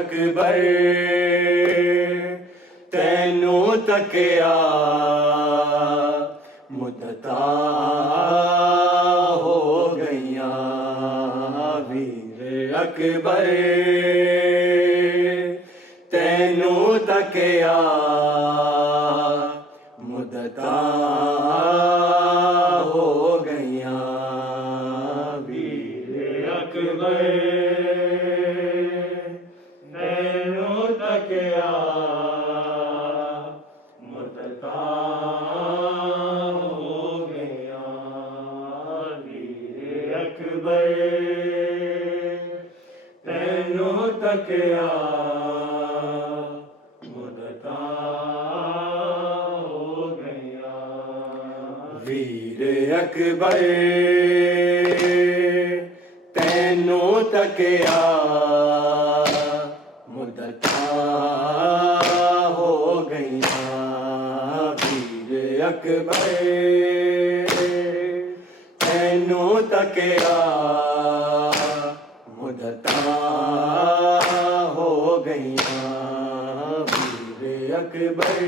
अकबर तैनू तकिया मुद्दता हो गईया वीर अकबर तैनू तकिया मुद्दता हो गईया वीर अकबर तकिया मुद्दता हो गया वीर अकबर तैनू तकिया मुद्दता हो गया वीर अकबर तैनू तकिया मुद्दता हो गईया वीर अकबर तैनू तकिया मुद्दता हो गईया वीर अकबर तैनू तकिया मुद्दता हो गईया वीर अकबर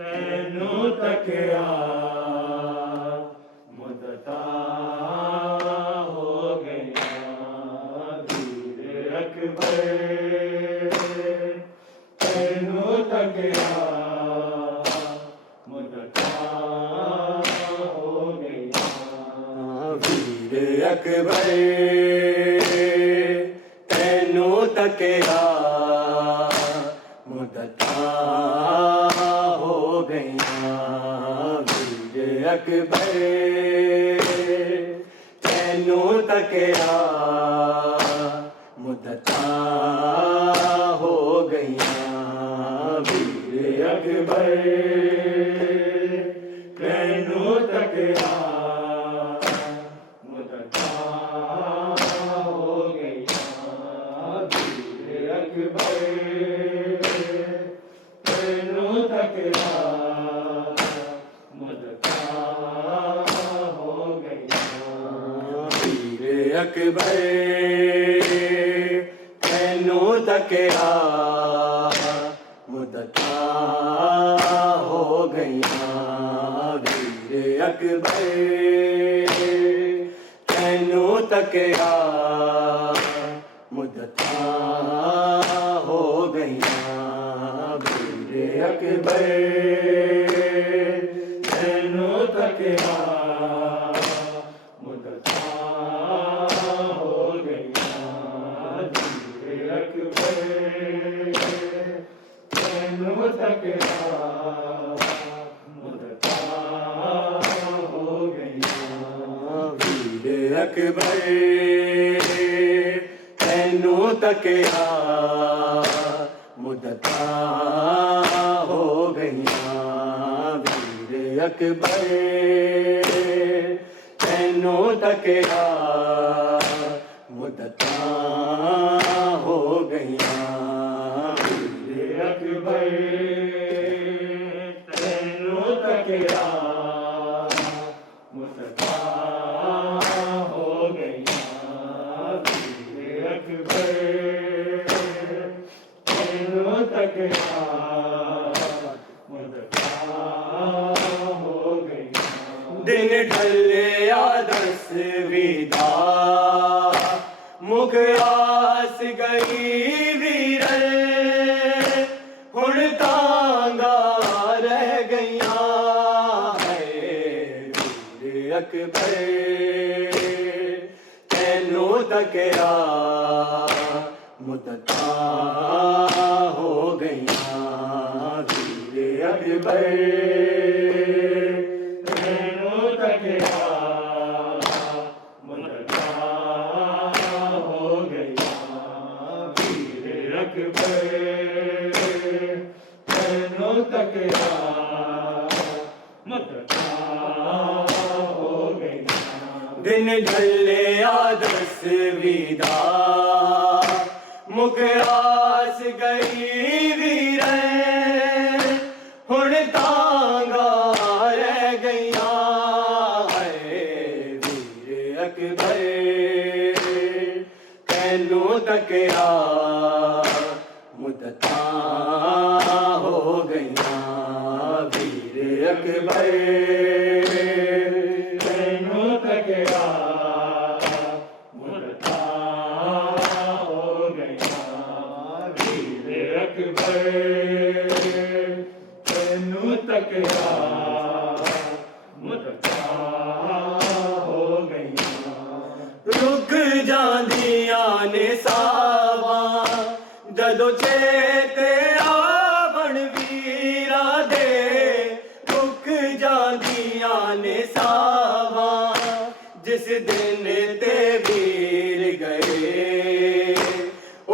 तैनू तकिया मुद्दता हो गईया वीर अकबर तैनू तकिया मुद्दता हो गईया वीर अकबर तैनू तकिया मुद्दता हो गईया वीर अकबर तैनू तकिया मुद्दता हो गईया वीर अकबर तैनू तकिया मुद्दता हो गईया वीर अकबर तैनू तकिया मुद्दता हो गईया वीर अकबर तैनू तकिया मुद्दता हो गईया वीर अकबर तैनू तकिया मुद्दता हो गईया वीर अकबर तैनू तकिया मुद्दता हो गईया वीर अकबर तैनू तकिया मुद्दता हो गईया वीर अकबर तैनू तकिया मुद्दता हो गईया वीर अकबर तैनू तकिया मुद्दता हो गईया वीर अकबर तैनू तकिया मुद्दता हो गईया दिन ढलिया दस विदा मुख आस गई वीर हुण तांगा रह गईया अकबर तैनू तकया मुद्दतां हो गईयां वीर अकबर तैनू तकया मुद्दतां हो गईयां वीर अकबर तैनू तकया दिन ढलिया दसवीं दा मुकरास गई वीर हुण तांगा रह गईयां वीर अकबर तैनू तकया मुद्दतां हो गईयां वीर अकबर तैनू तकया मुद्दतां हो गईयां वीर अकबर तैनू तकया मुद्दतां हो गईयां रुक जांदियां ने सावां जदों चेते आवण वीरा दे रुक जांदियां ने सावां जिस दिन ते वीर गए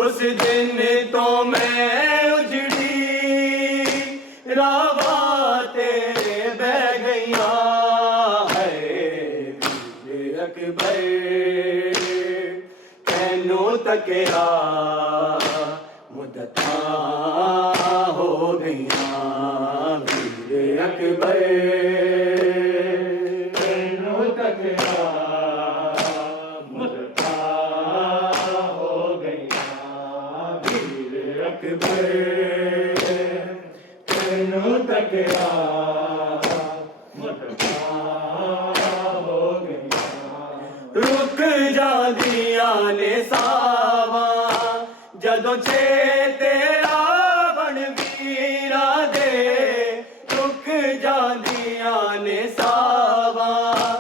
उस दिन तो मैं उजड़ी रावा ते बह गईयां वीर अकबर तैनू तकया मुद्दतां हो गईयां वीर अकबर तैनू तकया मुद्दतां हो गईयां वीर अकबर तैनू तकया मुद्दतां हो गईयां रुक जांदियां ने सावां जदों चेते आवण वीरा दे रुक जांदियां ने सावां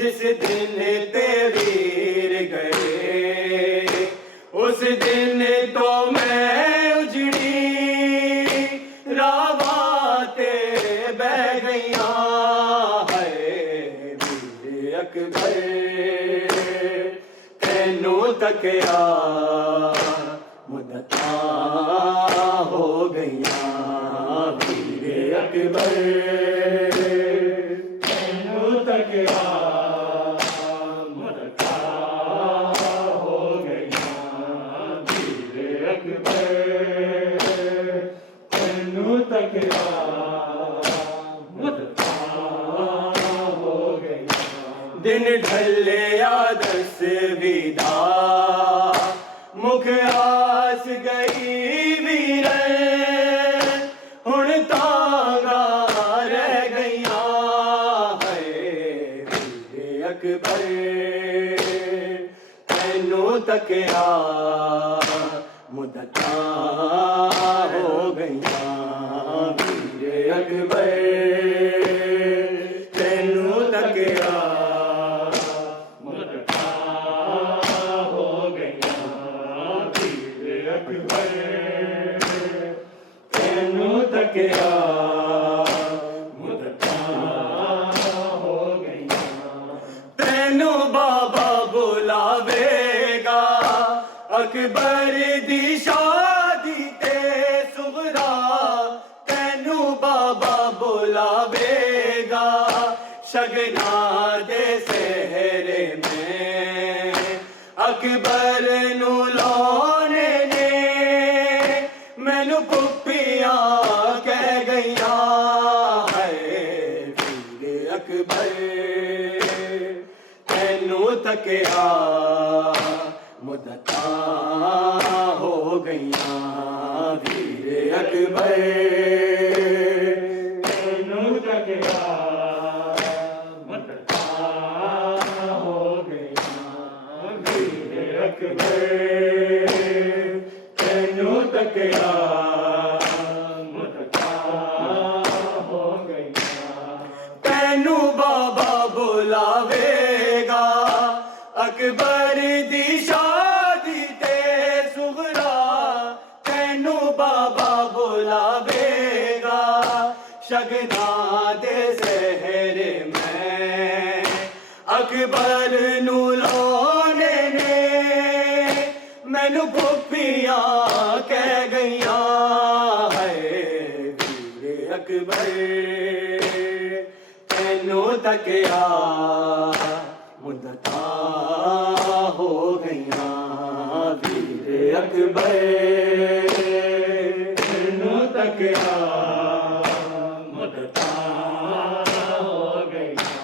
जिस दिन ते वीर गए उस दिन तो मैं उजड़ी रावा ते बह गईयां वीर अकबर तैनू तकया मुद्दतां हो गईयां वीर अकबर तैनू तकया मुद्दतां हो गईयां वीर अकबर तैनू तकया मुद्दतां हो गईयां दिन ढलिया दसवीं दा मुकरास गई वीर हुण तांगा रह गईयां वीर अकबर तैनू तकया मुद्दतां हो गईयां वीर अकबर तैनू तकया तैनू तकया मुद्दतां हो गईयां तैनू बाबा बुलावेगा अकबर दी शादी ते सुगरा तैनू बाबा बुलावेगा शगना दे सेहरे में अकबर नू लौने ने मैनू पुप्पियां कह गईयां वीर अकबर तैनू तकया मुद्दतां हो गईयां वीर अकबर तैनू तकया मुद्दतां हो गईयां वीर अकबर तैनू तकया मुद्दतां हो गईयां तैनू बाबा बुलावेगा अकबर दी शादी ते सुगरा तैनू बाबा बुलावेगा शगना दे सहरे में अकबर नू लाने ने मैनू भुप्पियां कह गईयां है वीर अकबर तैनू तकिया मुद्दता हो गईयां वीर अकबर तैनू तकिया मुद्दता हो गईयां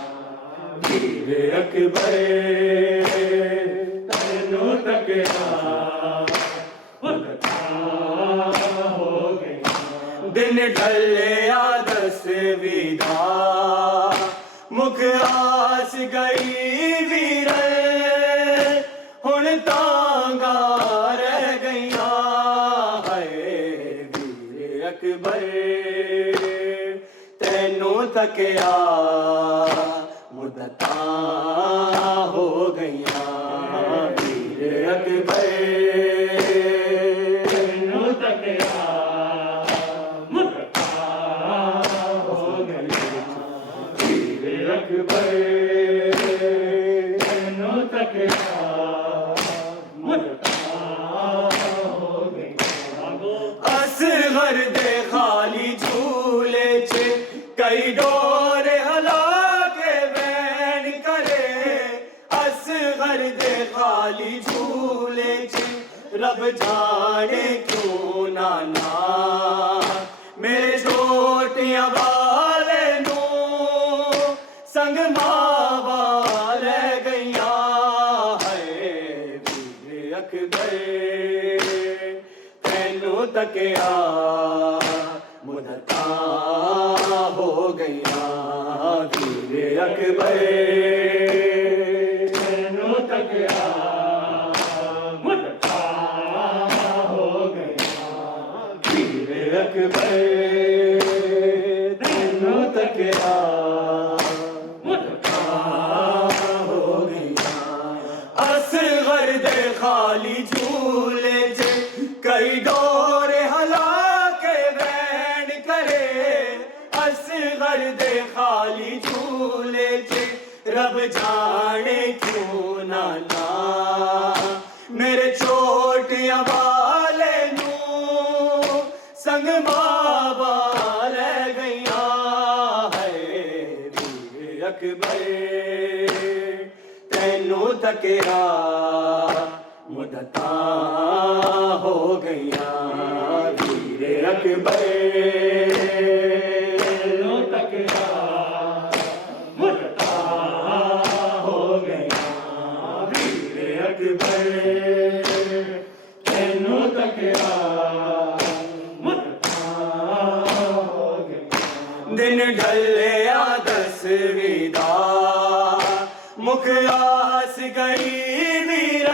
वीर अकबर तैनू तकिया मुद्दता हो गईयां दिन ढलिया दसवीं दा मुख आस गई वीर हुण तांगा रह गईयां है वीर अकबर तैनू तकिया मुद्दता हो गईयां वीर अकबर तैनू तकिया मुद्दता हो गईयां वीर अकबर तैनू तकिया मुद्दता हो गईयां असगर दे खाली झूले च कई डोर हला के बैन करे असगर दे खाली झूले च रब जाने क्यों ना मेरे छोटियां वाले नू संग मावा रह गईयां है वीर अकबर तैनू तकिया मुद्दता हो गईयां वीर अकबर तैनू तकिया मुद्दता हो गईयां वीर अकबर तैनू तकिया मुद्दता हो गईयां असगर दे खाली झूले च कई डोर हला के बैन करे असगर दे खाली झूले च रब जाने क्यों ना मेरे छोटियां वाले नू संग मावा रह गईयां है वीर अकबर तैनू तकिया मुद्दता हो गईयां वीर अकबर तैनू तकिया मुद्दता हो गईयां वीर अकबर तैनू तकिया मुद्दता हो गईयां दिन ढलिया दसवीं दा मुख आस गई वीर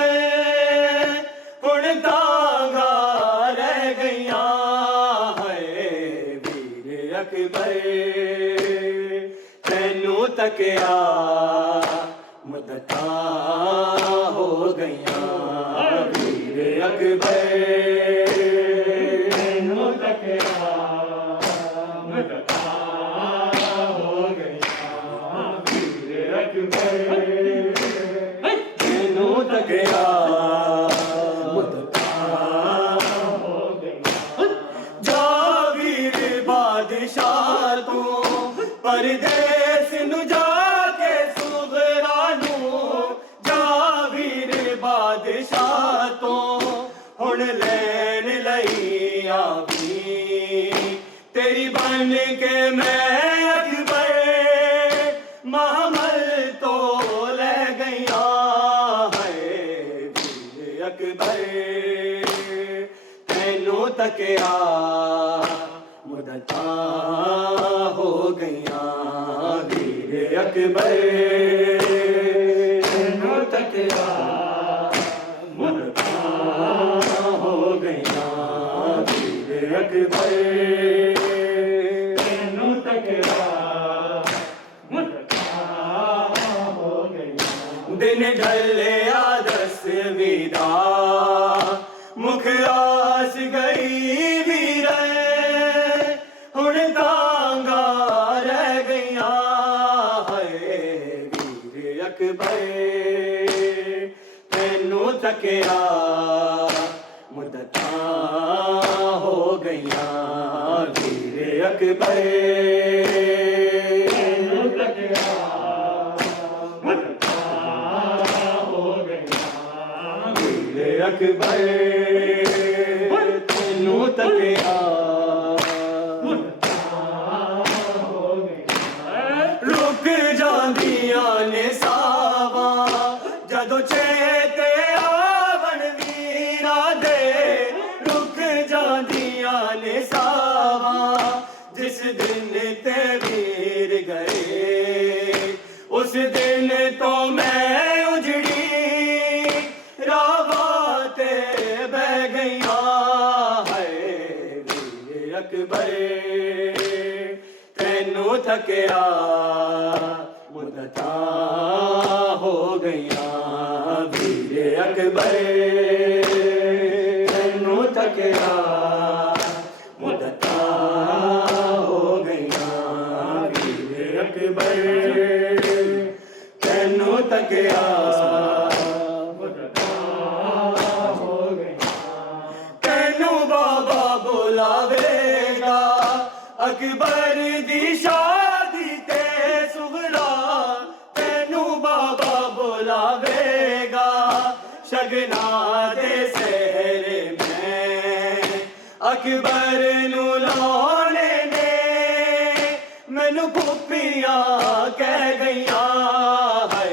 हुण तांगा रह गईयां है वीर अकबर तैनू तकिया मुद्दता हो गईयां वीर अकबर तैनू तकिया मुद्दता हो गईयां वीर अकबर तैनू तकिया मुद्दता हो गईयां जा वीर बादशाह तू परदेस नू जाके सुगरा नू जा वीर बादशाह तो हुण लैन लई आवी तेरी बन के मैं अकबर महमल तो ले गईयां है वीर अकबर तैनू तकिया मुद्दता हो गईयां वीर अकबर तैनू तकिया मुद्दता हो गईयां वीर अकबर तैनू तकिया दिन ढलिया दसवीं मुख आस गई वीरे हुण तांगा रह गईया है वीर अकबर तैनू तकिया मुद्दतां हो गईया वीर अकबर तैनू तकिया मुद्दतां हो गईया वीर अकबर तैनू तकिया रुक जांदियां ने सावा जदों चेते आवन वीरा दे रुक जांदियां ने सावा जिस दिन ते वीर गए उस दिन तो मैं उजड़ी रावा ते बह गईया है वीर अकबर तैनू थकिया मुद्दतां हो गईया वीर अकबर तैनू थकिया मुद्दतां हो गईया वीर अकबर तैनू थकिया मुद्दतां हो गईया तैनू बाबा बुलावेगा अकबर दी शादी ते सुगरा तैनू बाबा बुलावेगा शगना दे सहरे में अकबर नू लाने ने मैनू फूफियां कह गईया है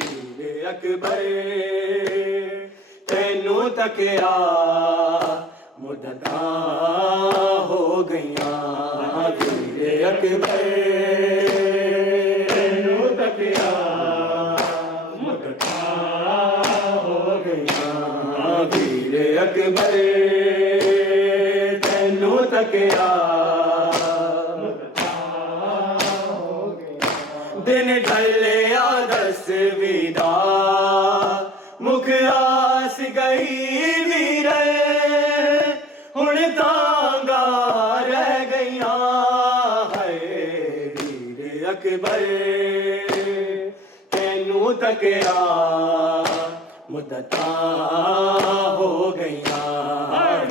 वीर अकबर तैनू तकिया मुद्दतां हो गईया वीर अकबर तैनू तकिया मुद्दतां हो गईया वीर अकबर तैनू तकिया मुद्दतां हो गईया दिन ढलिया दसवीं मुख आस गई वीरे हुण तांगा रह गईया है वीर अकबर तैनू तकिया मुद्दतां हो गईया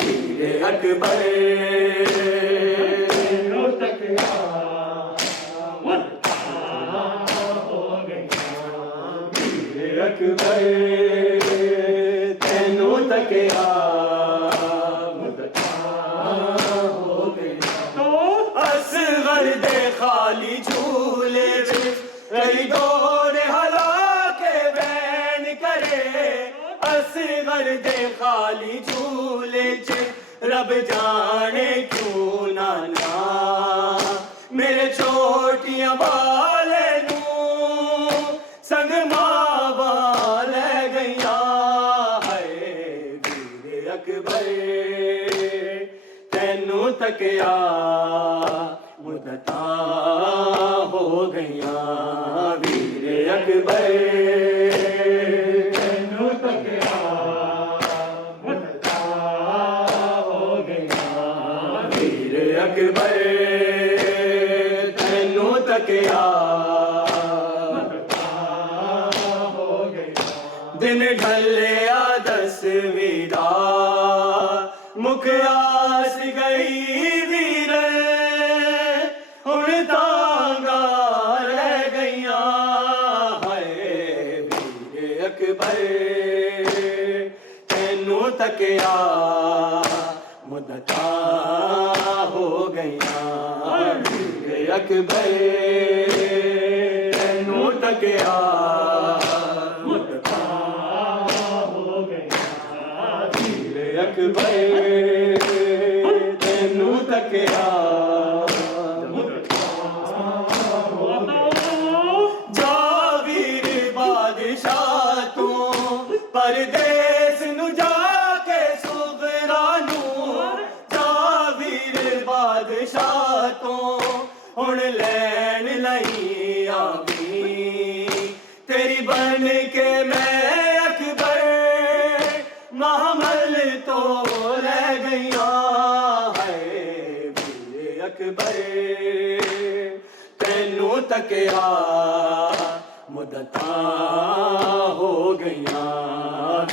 वीर अकबर तैनू तकिया मुद्दतां हो गईया वीर अकबर तैनू तकिया खाली झूले रही दौड़ हला के बैन करे असगर दे खाली झूले रब जाने क्यों नाना मेरे छोटियां बाले नू संग मां बाल गईया है वीर अकबर तैनू तकिया मुद्दतां हो गईया वीर अकबर तैनू तकिया मुद्दतां हो गईया वीर अकबर तैनू तकिया मुद्दतां हो गईया दिन ढलिया दसवीं मुख आस गई वीर हुण तांगा रह गईया है वीर अकबर तैनू तकिया मुद्दतां हो गईया वीर अकबर तैनू तकिया मुद्दतां हो गईया वीर अकबर तैनू तकिया परदेस नु जाके सुगरा नू जावीर बादशाह तो हुण लैन लई आवी तेरी बन के मैं अकबर महमल तो रह गया है वीर अकबर तेनू तकिया मुद्दतां हो गईयां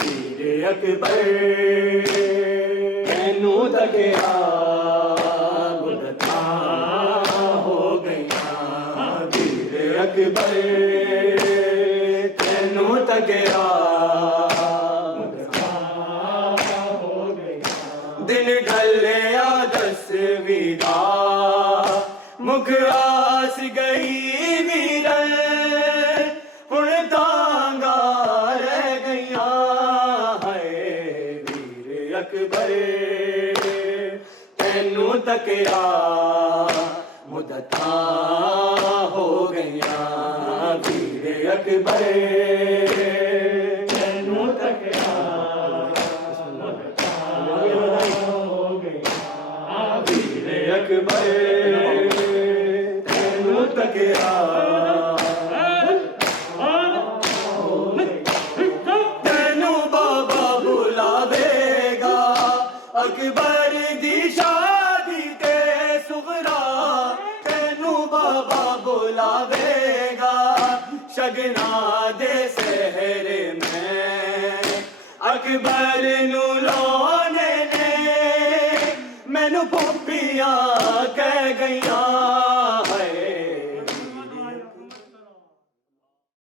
वीर अकबर तेनू तकिया मुद्दतां हो गईयां वीर अकबर तेनू तकिया दिन ढलिया दसवीं दा मुख आस गई वीरन हुण तांगा रह गईयां है वीर अकबर तेनू तकिया मुद्दतां हो गईयां वीर अकबर तेनू तकिया अकबर तेनू तकिया तेनू बाबा बुलावेगा अकबर दी शादी ते सुगरा तेनू बाबा बुलावेगा शगना दे सहरे में अकबर नू लोने ने मैनू पुप्पियां कह गईयां